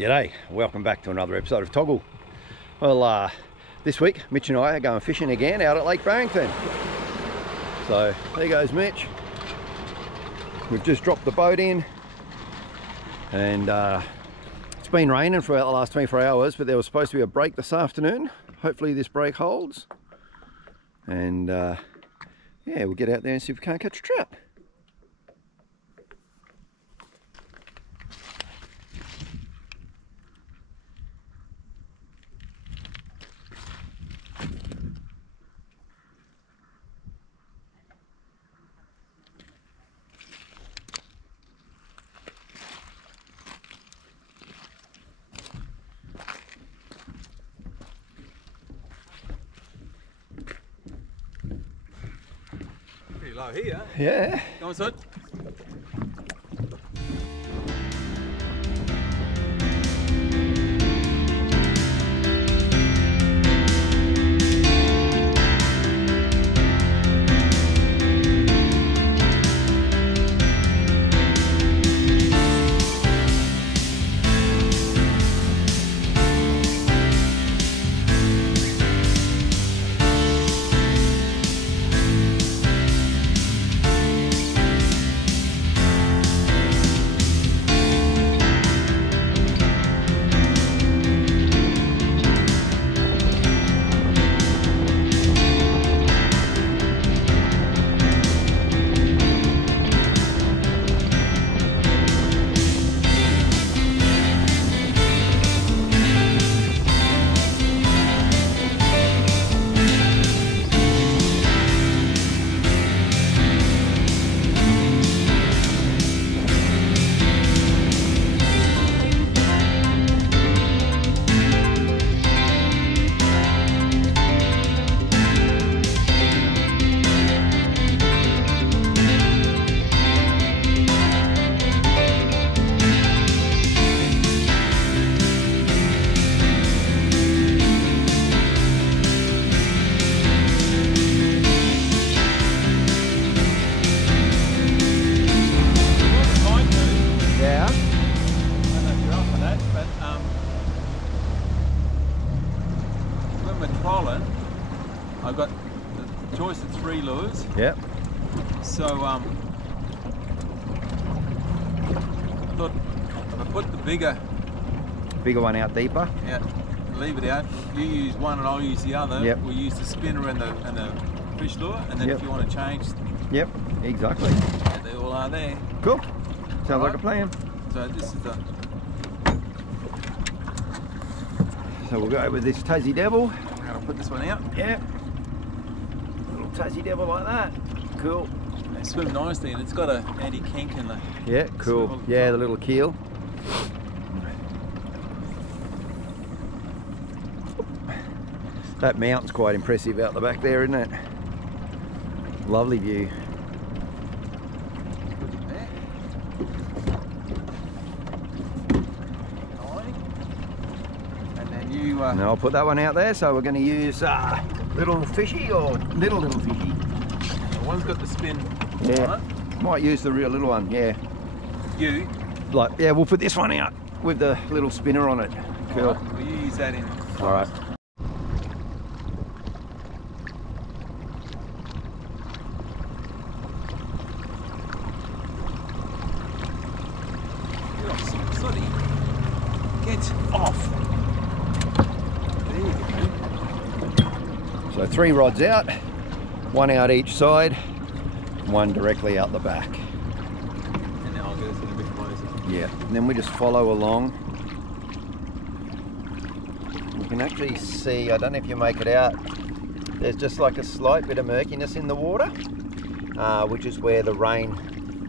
G'day, welcome back to another episode of Togl. Well, this week Mitch and I are going fishing again out at Lake Barrington. So there goes Mitch. We've just dropped the boat in and it's been raining for about the last 24 hours, but there was supposed to be a break this afternoon. Hopefully this break holds, and yeah, we'll get out there and see if we can't catch a trout. Pretty low here. Yeah. Go on, son. I've got the choice of 3 lures. Yep. So I thought if I put the bigger one out deeper. Yeah. Leave it out. You use one and I'll use the other. Yep. We'll use the spinner and the fish lure, and then Yep. if you want to change. Yep. Exactly. They all are there. Cool. Sounds All like right. a plan. So this is the. So we'll go with this Tassie Devil. I'm gonna put this one out. Yeah. Little Tassie Devil like that. Cool. They swim nicely, and it's got a anti-kink in the. Yeah, cool. Swivel. Yeah, the little keel. That mountain's quite impressive out the back there, isn't it? Lovely view. There. And then you. Now I'll put that one out there. So we're going to use little fishy or little fishy. The one's got the spin. Yeah. On it. Might use the real little one. Yeah. You. Like, yeah, we'll put this one out with the little spinner on it. Cool. All right, well, you use that in. All right. Sorry. Get off. There you go. So 3 rods out, 1 out each side, 1 directly out the back. And now I'll get us in a bit closer. Yeah, and then we just follow along. You can actually see, I don't know if you make it out, there's just like a slight bit of murkiness in the water, which is where the rain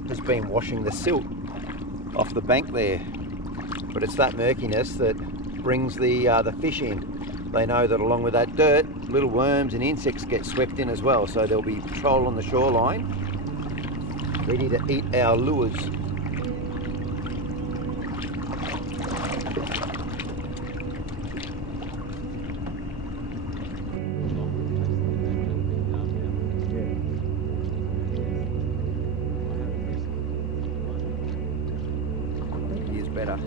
has been washing the silt off the bank there. But it's that murkiness that brings the fish in. They know that along with that dirt, little worms and insects get swept in as well, so there'll be patrol on the shoreline ready to eat our lures. Here's better.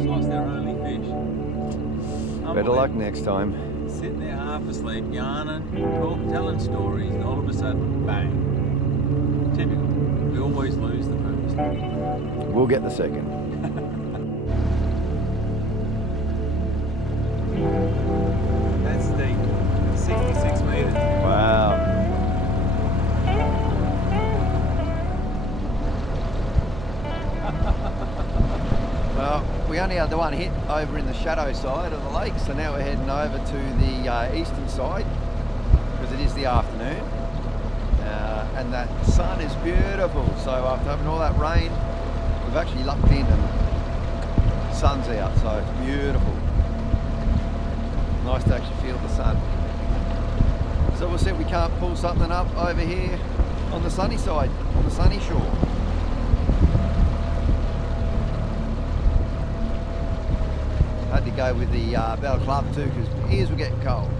almost lost our only fish. Better luck next time. Sitting there half asleep, yarning, telling stories, and all of a sudden, bang. Typical. We always lose the first. We'll get the second. That's deep. 66 metres. Wow. Well, we only had the one hit over in the shadow side of the lake, so now we're heading over to the eastern side because it is the afternoon and that sun is beautiful. So after having all that rain, we've actually lucked in and the sun's out, so it's beautiful. Nice to actually feel the sun. So we'll see if we can't pull something up over here on the sunny side, on the sunny shore. Had to go with the Bell Club too because my ears were getting cold.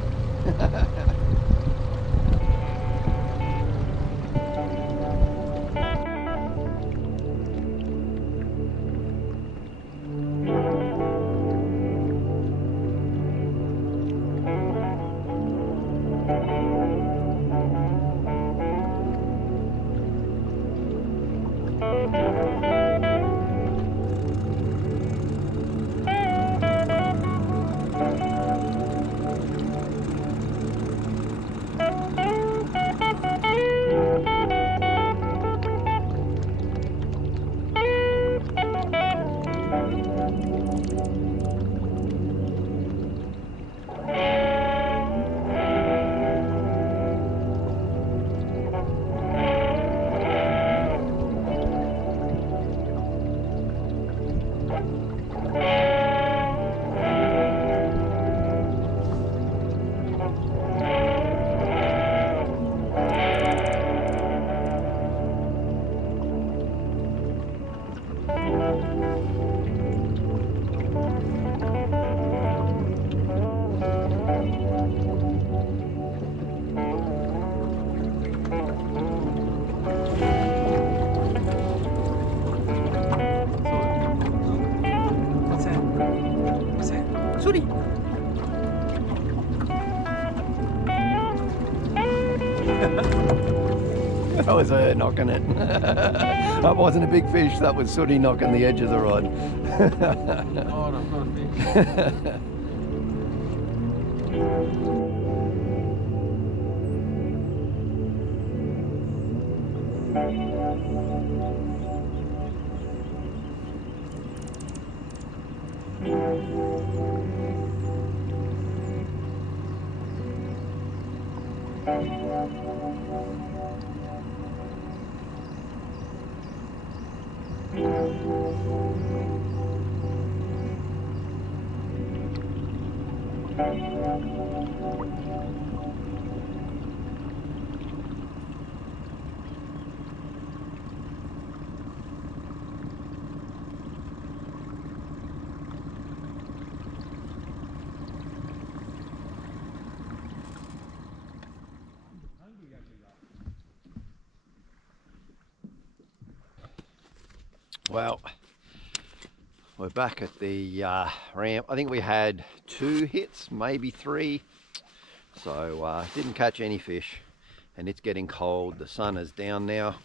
Sooty. That was her knocking it. That wasn't a big fish, that was Sooty knocking the edge of the rod. God, I've got a fish. Well, we're back at the ramp. I think we had 2 hits, maybe 3. So didn't catch any fish, and it's getting cold. The sun is down now,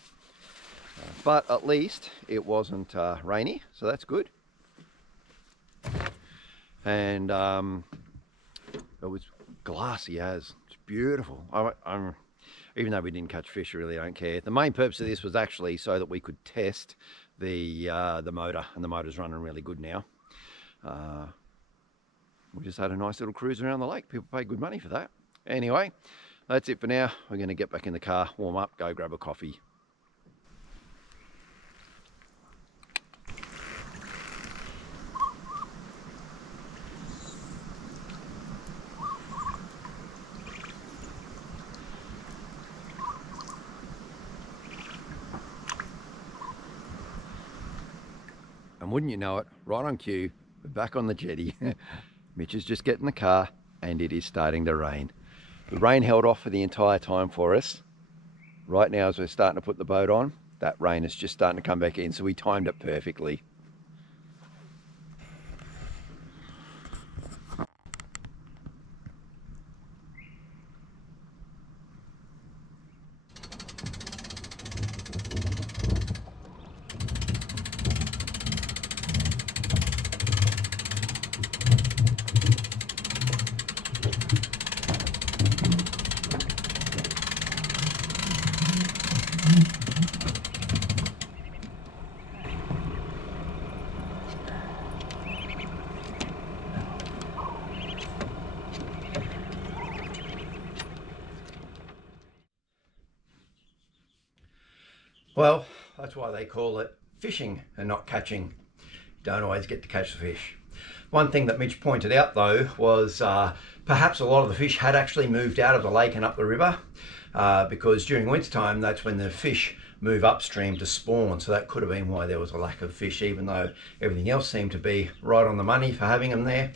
but at least it wasn't rainy, so that's good. And it was glassy as. It's beautiful. Even though we didn't catch fish, I really don't care. The main purpose of this was actually so that we could test the motor, and the motor's running really good now. We just had a nice little cruise around the lake. People pay good money for that. Anyway, that's it for now. We're going to get back in the car, warm up, go grab a coffee. And wouldn't you know it, right on cue, we're back on the jetty. Mitch is just getting the car and it is starting to rain. The rain held off for the entire time for us. Right now as we're starting to put the boat on, that rain is just starting to come back in, so we timed it perfectly. Well, that's why they call it fishing and not catching. Don't always get to catch the fish. One thing that Mitch pointed out though was perhaps a lot of the fish had actually moved out of the lake and up the river because during wintertime that's when the fish move upstream to spawn, so that could have been why there was a lack of fish. Even though everything else seemed to be right on the money for having them there,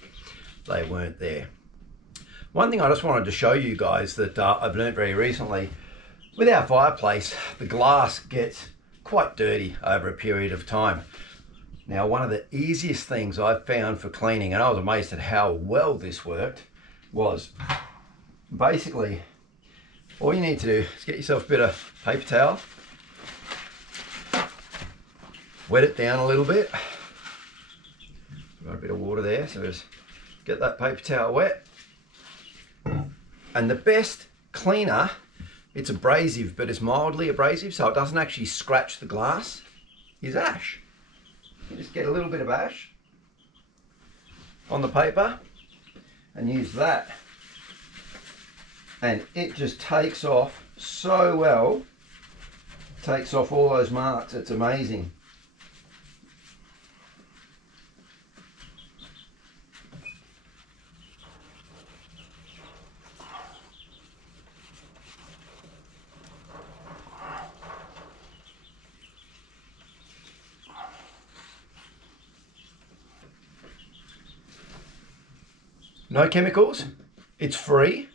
they weren't there. One thing I just wanted to show you guys that I've learned very recently, with our fireplace, the glass gets quite dirty over a period of time. Now, one of the easiest things I've found for cleaning, and I was amazed at how well this worked, was basically all you need to do is get yourself a bit of paper towel, wet it down a little bit. Got a bit of water there, so just get that paper towel wet. And the best cleaner, it's abrasive, but it's mildly abrasive, so it doesn't actually scratch the glass, is ash. You just get a little bit of ash on the paper and use that, and it just takes off so well, takes off all those marks. It's amazing. No chemicals, it's free.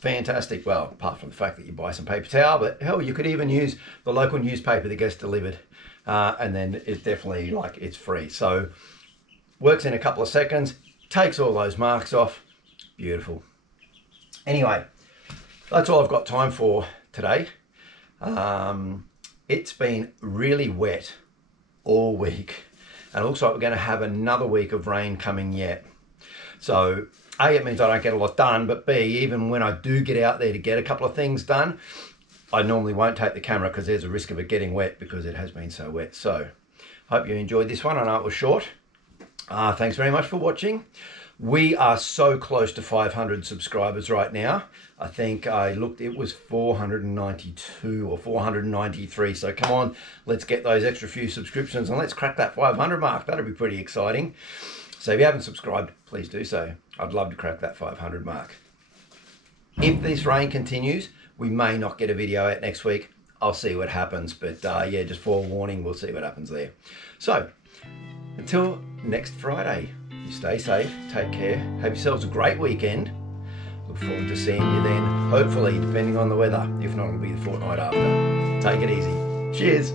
Fantastic. Well, apart from the fact that you buy some paper towel, but hell, you could even use the local newspaper that gets delivered, and then it's definitely, like, it's free. So works in a couple of seconds, takes all those marks off. Beautiful. Anyway, that's all I've got time for today. It's been really wet all week, and it looks like we're going to have another week of rain coming yet. So A, it means I don't get a lot done, but B, even when I do get out there to get a couple of things done, I normally won't take the camera because there's a risk of it getting wet because it has been so wet. So hope you enjoyed this one. I know it was short. Thanks very much for watching. We are so close to 500 subscribers right now. I think I looked, it was 492 or 493. So come on, let's get those extra few subscriptions and let's crack that 500 mark. That'd be pretty exciting. So if you haven't subscribed, please do so. I'd love to crack that 500 mark. If this rain continues, we may not get a video out next week. I'll see what happens, but yeah, just forewarning, we'll see what happens there. So until next Friday, you stay safe, take care, have yourselves a great weekend. Look forward to seeing you then, hopefully, depending on the weather. If not, it'll be the fortnight after. Take it easy. Cheers.